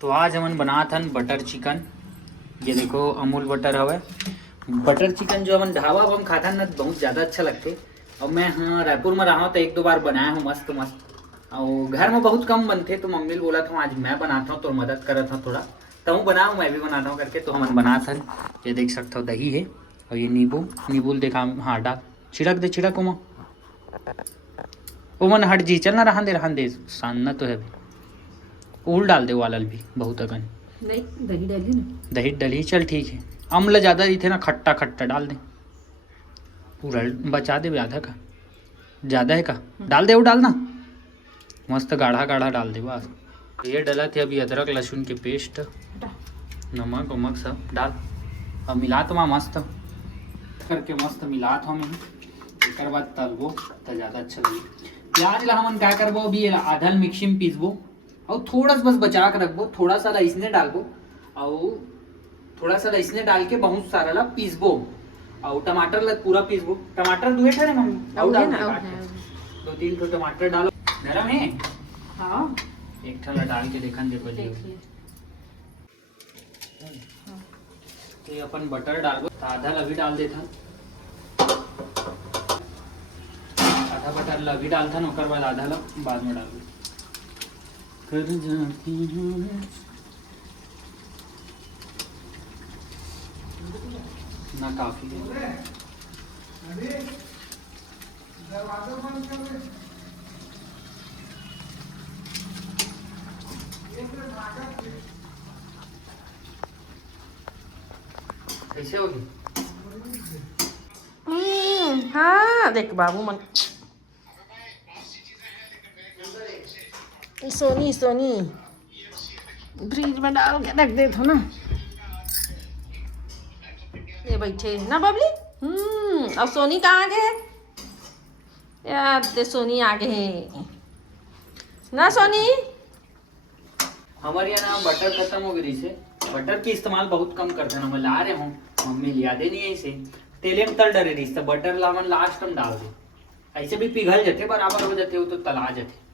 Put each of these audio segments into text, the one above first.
तो आज हमन बनात हन बटर चिकन। ये देखो अमूल बटर हवे। बटर चिकन जो हमन ढाबा हम खाता ना बहुत ज़्यादा अच्छा लगते। और मैं हाँ रायपुर में रहा हूँ तो एक दो बार बनाया हूँ मस्त मस्त। और घर में बहुत कम बनते तो मम्मी बोला था आज मैं बनाता हूँ तो मदद करा था थोड़ा। तो हूँ बना हूँ मैं भी बनाता हूँ करके। तो हमन बना था। ये देख सकते हो दही है और ये नींबू नींबू देखा हाँ डाल छिड़क दे छिड़क उमा उमन हट जी चल ना रहन दे सानना तो है उल डाल दे वालल भी बहुत अगन नहीं दही डाली ना दही डली चल ठीक है। अम्ल ज़्यादा ही थे ना खट्टा खट्टा डाल दे पूरा बचा दे आधा का ज़्यादा है का डाल दे वो डालना मस्त गाढ़ा गाढ़ा डाल दे बस। ये डला थे अभी अदरक लहसुन के पेस्ट नमक वमक सब डाल अब मिला तो वहाँ मस्त करके मस्त मिला था मैं एक बाद तलबो तो ज़्यादा अच्छा लगे। प्याज ला हमन क्या करबो अभी ये आधा मिक्सी में पीसबो और थोड़ा सा बस बचा के रखबो थोड़ा सा इसने डालबो और थोड़ा सा इसने डाल के बहुत सारा ला पीसबो और टमाटर ला पूरा पीसबो। टमाटर दुए ठे मम्मी और डाल दो तीन ठो टमाटर डालो नरम है हाँ एक ठला डाल के देखन देखो जी। तो ये अपन बटर डालबो तो आधा लभी डाल देथा आधा बटर लभी डालथा ना ओकर बाद आधा ला बाद में डालबो कर जाती हूँ ना काफी कैसे होगी। हाँ देख बाबू मन सोनी सोनी फ्रिज में डाल के रख दे ना ये बैठे ना बबली। अब सोनी कहाँ गए यार ते सोनी आगे है ना सोनी। हमारे यहाँ ना बटर खत्म हो गई से बटर की इस्तेमाल बहुत कम करते हैं मैं ला रहे हूँ मम्मी लिया दे नहीं है इसे तेले में तल डरे रही तो बटर ला मन लास्ट में डाल दे ऐसे भी पिघल जाते बराबर हो जाते हो तो तला जाते।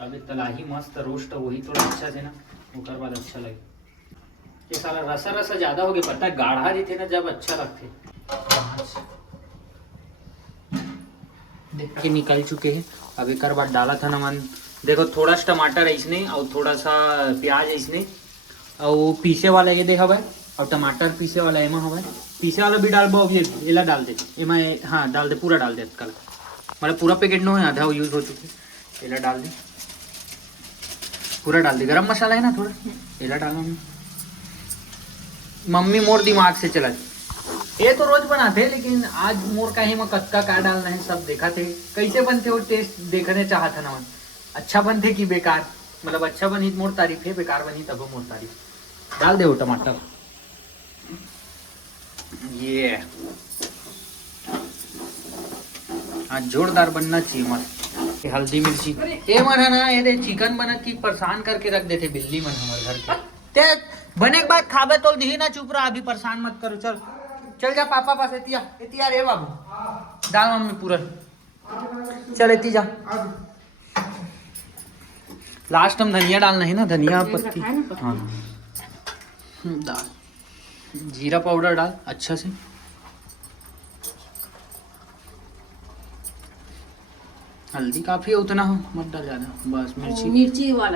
अभी तला ही मस्त रोस्ट वही थोड़ा अच्छा से ना ओकर बाद अच्छा लगे। ये सारा रसा रसा ज्यादा हो गया पता है गाढ़ा देते ना जब अच्छा लगते देख के निकल चुके हैं। अब एक बार डाला था ना मन देखो थोड़ा सा टमाटर इसने और थोड़ा सा प्याज इसने और पीसे वाला ये देखा भाई और टमाटर पीसे वाला एमा हवा पीसे वाला भी डाल अब ये एला डाल दे एमा हाँ डाल दे पूरा डाल दे कल मतलब पूरा पैकेट नो है आधा यूज हो चुके एला डाल दे पूरा डाल दे। गरम मसाला है ना थोड़ा एला डाला मम्मी मोर दिमाग से चला ये तो रोज बनाते लेकिन आज मोर का ही कत्का का डालना है सब देखा थे कैसे बनते हो टेस्ट देखने चाहता ना मन अच्छा बनते कि बेकार मतलब अच्छा बनी मोर तारीफ है बेकार बनी तब मोर तारीफ डाल दे वो टमाटर ये आज जोरदार बनना चाहिए मस्त हल्दी मिर्ची ये मन है ना ये चिकन बना की परेशान करके रख देते बिल्ली मन हमारे घर के ते बने के बाद खाबे तो दी ना चुप रहा अभी परेशान मत करो चल चल जा पापा पास एतिया रे बाबू डाल मम्मी पूरा चल एती जा लास्ट हम धनिया डालना है ना धनिया पत्ती हाँ डाल जीरा पाउडर डाल अच्छा से हल्दी काफी है उतना हो मत डाल ज्यादा बस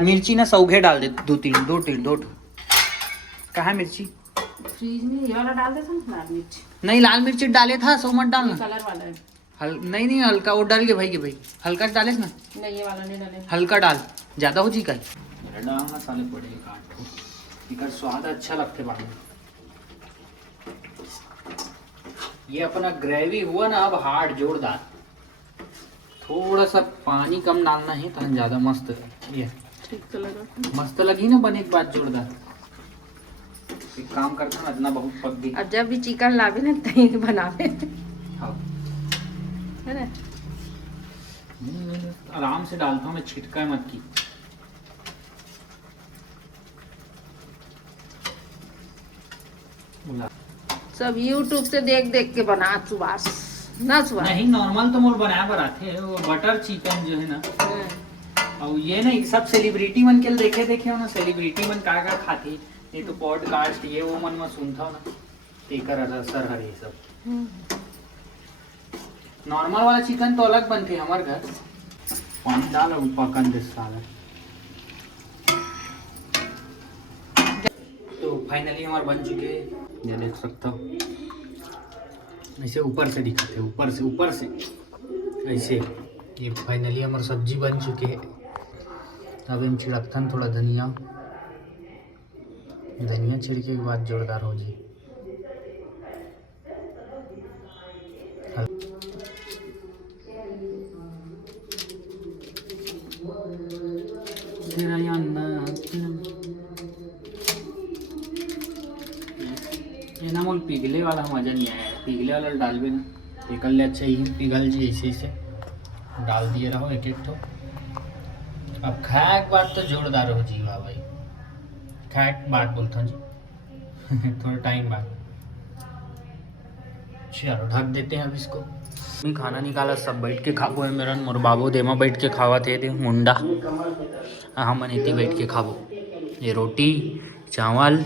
मिर्ची ना सौघे डाल दे दो कहाँ मिर्ची फ्रीज में ये वाला डाल देता लाल मिर्च नहीं लाल मिर्ची डाले था सो मत डालना कलर वाला है नहीं हल्का वो डाल के भाई हल्का डाले ना नहीं ये वाला नहीं डाले हल्का डाल ज्यादा हो जी का डालना साले पड़े काट इकर स्वाद अच्छा लगते बाद में। ये अपना ग्रेवी हुआ ना अब हार्ड जोरदार थोड़ा सा पानी कम डालना है तो ज्यादा मस्त ये ठीक तो लगा मस्त लगी ना बने के बाद जोरदार एक काम करता ना इतना बहुत पक गई। अब जब भी चिकन लावे ना तही बनावे हाँ है ना आराम से डालता हूँ मैं छिटका मत की सब YouTube से देख देख के बना सुभाष ना सुभाष नहीं नॉर्मल तो मोर बनाया बनाते हैं वो बटर चिकन जो है ना और ये नहीं सब सेलिब्रिटी मन के देखे हो ना, सेलिब्रिटी मन का खाती, ये तो पॉडकास्ट ये वो मन में सुनता हो ना, तेकर असर हर ये सब। नॉर्मल वाला चिकन तो अलग बनते हमारे घर, पानी डाल और पकन दे साला। तो फाइनली हमारे बन चुके, ये देख सकता हो, ऐसे ऊपर से दिखाते, ऊपर से ऐसे। ये फाइनली हमारी सब्जी बन चुकी है। अब हम छिड़कतन थोड़ा धनिया छिड़के के बाद जोरदार हो जी। ये ना मोल पिघले वाला मजा नहीं आया, पिघले वाला डाल भी ना निकल ले, अच्छा ही पिघल जी ऐसे डाल दिए रहो एक एक। तो अब खाए के बाद तो जोरदार हो जी। वाह भाई, खाए के बाद बोलता हूँ जी थोड़ा टाइम बाद। चलो ढक देते हैं अब इसको। मैं खाना निकाला, सब बैठ के खाबो है मेरा मोर बाबू देमा बैठ के खावा थे मुंडा, हम इतनी बैठ के खाबो। ये रोटी चावल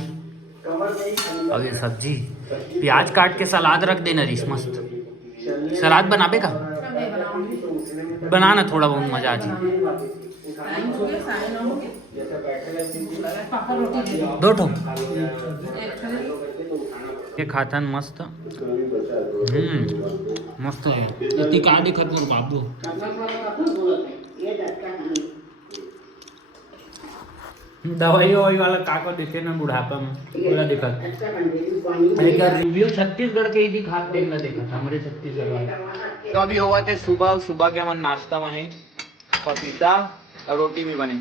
और ये सब्जी, प्याज काट के सलाद रख देना रिस मस्त। सलाद बनाबे का बनाना, थोड़ा बहुत मजा आ जाए। दो ठो ये खातन मस्त। मस्त है। इतनी का दिखत मोर बाबू, दवाई ववाई वाला काको देखे ना बुढ़ापा में पूरा दिखत। लेकिन रिव्यू छत्तीसगढ़ के ही दिखात देखना देखा हमारे छत्तीसगढ़ वाला। तो अभी हुआ थे सुबह के मन नाश्ता में है पपीता और रोटी भी बने।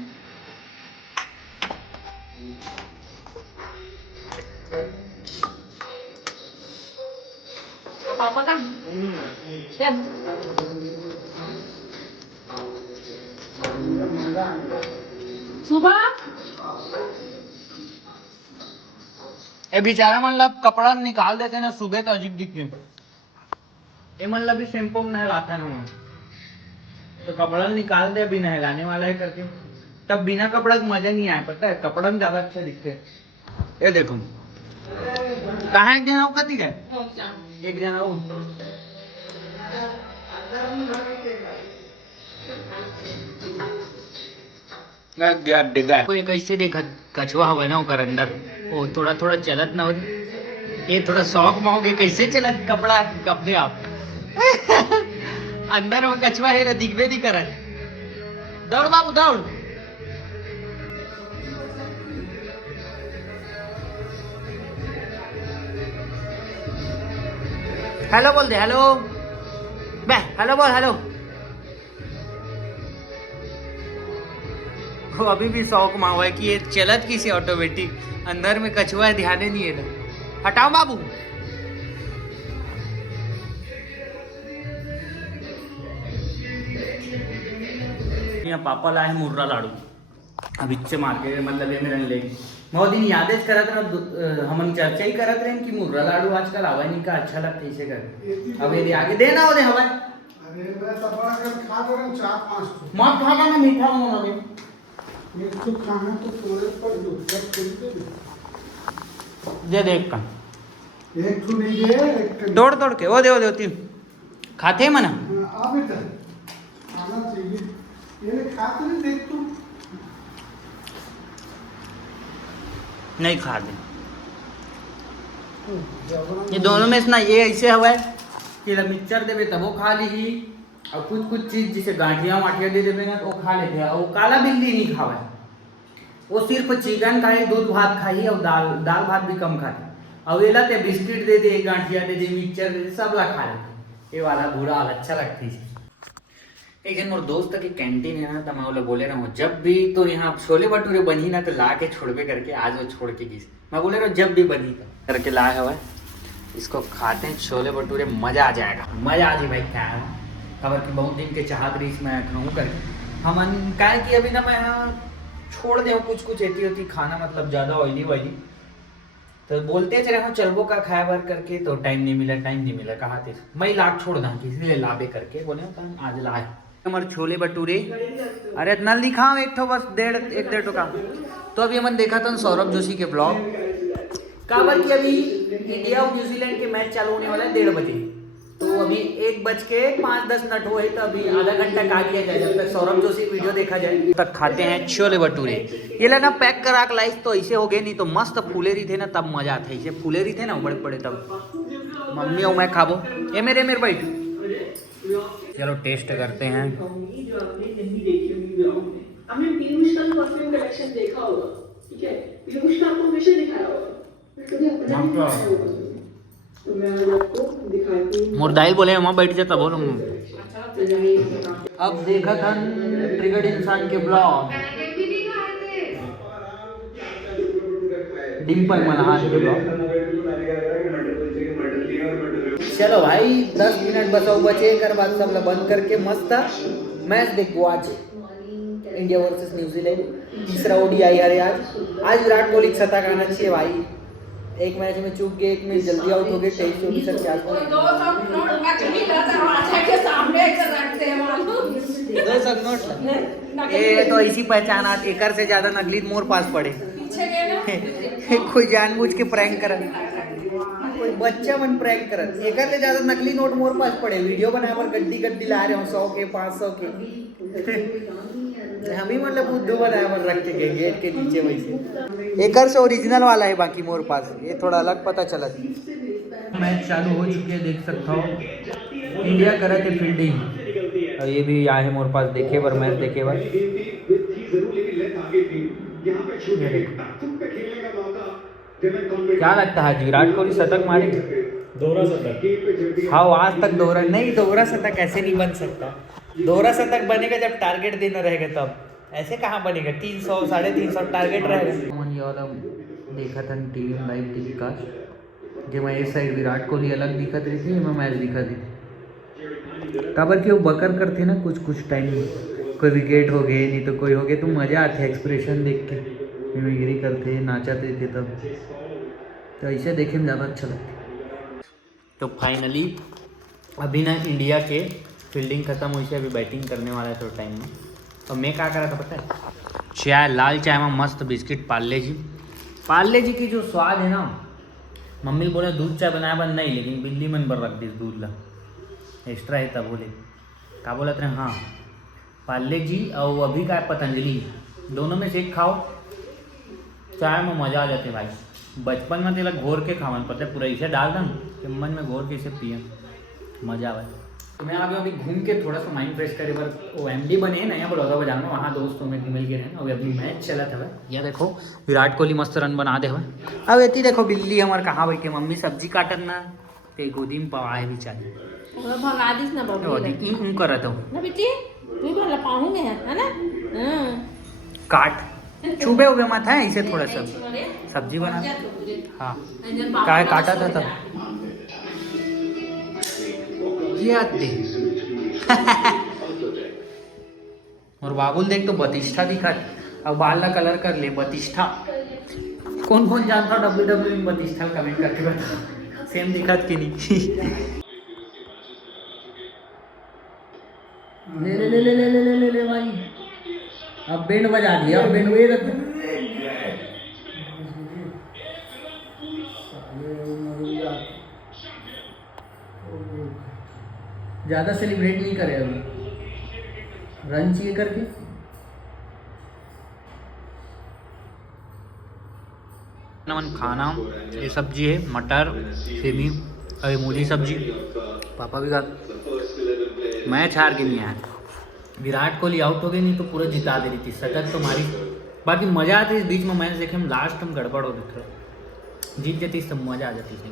पापा का सुबह ए बेचारा मतलब कपड़ा निकाल देते ना सुबह तो अजीब दिखते। ये मतलब भी शैम्पू में नहलाता ना, तो कपड़ा निकाल दे, अभी नहलाने वाला है करके, तब बिना कपड़ा का मजा नहीं आया। पता है कपड़ा में ज्यादा अच्छा दिखते। ये देखो कहाँ एक जना कती है, एक जना कोई कैसे देखा कछुआ हवा ना कर अंदर, वो थोड़ा थोड़ा चलत ना हो, ये थोड़ा शौक में हो गए कैसे चलत कपड़ा अपने आप अंदर में कछुआ है दिखबे नहीं करत। दौड़ बाबू दौड़। हेलो बोल दे, हेलो बे, हेलो बोल, हेलो। वो अभी भी शौक में हुआ है कि ये चलत किसी ऑटोमेटिक, अंदर में कछुआ है ध्यान नहीं है ना। हटाओ बाबू। यहाँ पापा लाए मुर्रा लाड़ू, अब इच्छे मार के मतलब ये मेरे ले बहुत दिन यादें करत रह, हम चर्चा ही करत रहे कि मुर्रा लाड़ू आजकल आवा नहीं का अच्छा लगता इसे कर। अब ये आगे देना हो दे हवा, अरे मैं सब कर खा कर 4-5 मत खा ना मीठा हो ना ये तो खाना तो थोड़े पर जो सब दे देख का एक तो नहीं दे तोड़ तोड़ के वो दे तीन खाते मना आ बेटा खाना चाहिए ये खाते नहीं देख तू नहीं खा दे। ये दोनों में से ना ये ऐसे हुआ है कि मिक्सचर देवे तब वो खा ली, और कुछ चीज जैसे गांठिया वाठिया दे देवे ना तो वो खा लेते हैं। और काला बिल्ली नहीं खावा है, वो सिर्फ चिकन खाई, दूध भात खाई और दाल भात भी कम खाती। और ये लाते बिस्किट दे दे, गांठिया दे दे, मिक्सचर दे दे, सब ला खा लेते। ये वाला बुरा हाल अच्छा लगती है। एक दिन मोर दोस्त की कैंटीन है ना, तो मैं बोले बोले रहा हूँ जब भी तो यहाँ छोले भटूरे बनी ना तो ला के छोड़बे करके आज वो छोड़ के गई। मैं बोले रहा हूँ जब भी बनी करके लाया हुआ है, इसको खाते हैं छोले भटूरे, मजा आ जाएगा, मजा आ जाए भाई। क्या है खबर की बहुत दिन के चाहत रही इसमें खाऊँ करके हम क्या कि अभी ना मैं छोड़ दे कुछ ऐसी होती खाना, मतलब ज़्यादा ऑयली तो बोलते चले हम चलबो का खाया भर करके, तो टाइम नहीं मिला कहा थे मैं लाट छोड़ दा इसलिए लाबे करके बोले आज लाए हमारे छोले भटूरे। अरे नल दिखाओ एक तो बस एक डेढ़ तो काम। तो अभी हमने देखा था सौरभ जोशी के ब्लॉग काबर की अभी इंडिया और न्यूजीलैंड के मैच चालू होने वाला है 1:30 बजे। तो अभी 1:05-10 हुए तो अभी आधा घंटा का किया जाए जब तक सौरभ जोशी वीडियो देखा जाए तक खाते हैं छोले भटूरे। ये लेना पैक करा के लाइस तो ऐसे हो गए नहीं तो मस्त फूले रही थे ना तब मजा आता है। ऐसे फूले रही थे ना बड़े बड़े तब मम्मी और मैं खाबो ये मेरे बैठ। चलो टेस्ट करते हैं। मुर्दाइल बोले वहाँ बैठ जाता बोलो। अब देखा था ट्रिगर्ड इंसान के ब्लॉग डिम्पल मल्हान के ब्लॉग। चलो भाई 10 मिनट बचे कर बाद सब बंद करके मस्त मैच देखो। आज इंडिया वर्सेस न्यूजीलैंड तीसरा ओडीआई है आज विराट कोहली शतक आना चाहिए भाई। एक मैच में चूक गए एक में जल्दी आउट हो गए 23-24 के आसपास। ये तो ऐसी पहचान एकर से ज्यादा नकली मोर पास पड़े कोई जानबूझ के प्रैंक कर कोई बच्चा मन प्रैंक करत एकर ले ज्यादा नकली नोट मोर पास पड़े वीडियो बनाए पर गड्डी ला रहे हो 100 के 500 के हम ही मतलब बुद्धू बनाए पर रख के गेट के नीचे वैसे एकर से ओरिजिनल वाला है बाकी मोर पास ये थोड़ा अलग पता चला। मैच चालू हो चुके हैं देख सकता हो इंडिया करे थे फील्डिंग और ये भी आए हैं मोर पास देखे बार मैच देखे बार। क्या लगता है विराट कोहली शतक मारे दोहरा शतक? हाँ आज तक दोहरा नहीं दोहरा शतक ऐसे नहीं बन सकता। दोहरा शतक बनेगा जब टारगेट देना रहेगा तब ऐसे कहाँ बनेगा 300 350 टारगेट रहेगा। देखा था टीवी में लाइव टेलीकास्ट जो मैं इस साइड विराट कोहली अलग दिखत रही थी मैं मैच दिखा थी काबर की वो बकर करते ना कुछ टाइम कोई विकेट हो गए नहीं तो कोई हो गए तो मज़ा आते एक्सप्रेशन देख के मिमिक्री करते नाचते थे तब तो ऐसे देखे में ज़्यादा अच्छा लगता। तो फाइनली अभी ना इंडिया के फील्डिंग ख़त्म हुई से अभी बैटिंग करने वाला है थोड़ा टाइम में। और मैं क्या करा था पता है चाय लाल चाय में मस्त बिस्किट पार्ले जी की जो स्वाद है ना मम्मी बोले दूध चाय बनाया बन नहीं लेकिन बिल्ली मन पर रख दी दूध ला एक्स्ट्रा है तब बोले क्या बोला था हाँ पार्ले जी और अभी का पतंजलि दोनों में से एक खाओ चाय में मज़ा आ जाते भाई। बचपन में तेला घोर के खावन पता है पूरा इसे डाल दम मन में घोर के इसे पिए मज़ा आवे। तो मैं आगे अभी घूम के थोड़ा सा माइंड फ्रेश करे बार वो MD बने हैं नया बड़ौदा बाजार में वहाँ दोस्तों में मिल गए हैं। अभी अभी मैच चला था भाई यह देखो विराट कोहली मस्त रन बना दे हुए। अब इतनी देखो बिल्ली हमारे कहाँ बैठे मम्मी सब्जी काटन ना ते गोदी में पवाए भी चाहिए भगा दिस ना बाबू करत हूँ ना बेटी तू भी लपाऊंगे है ना काट चुबे हुए मत है इसे थोड़ा सा सब्जी बना हाँ क्या काटा था तब ये दे और बाबुल देख तो बतिष्ठा दिखा अब बाल का कलर कर ले बतिष्ठा कौन जानता WWE में बतिष्ठा कमेंट करके बता सेम दिखत कि नहीं। ले भाई अब बैंड बजा दिया अब बैंड वे ज़्यादा सेलिब्रेट नहीं करे अभी रन चाहिए करके नमन खाना ये सब्जी है मटर सेमी और मूली सब्जी पापा भी खा मैच हार के नहीं आया। विराट कोहली आउट हो गई नहीं तो पूरा जिता दे रही थी शतक तो मारी बाकी मज़ा आती इस बीच में मैच देखे में लास्ट में गड़बड़ हो गई जीत जाती तो मज़ा आ जाती है।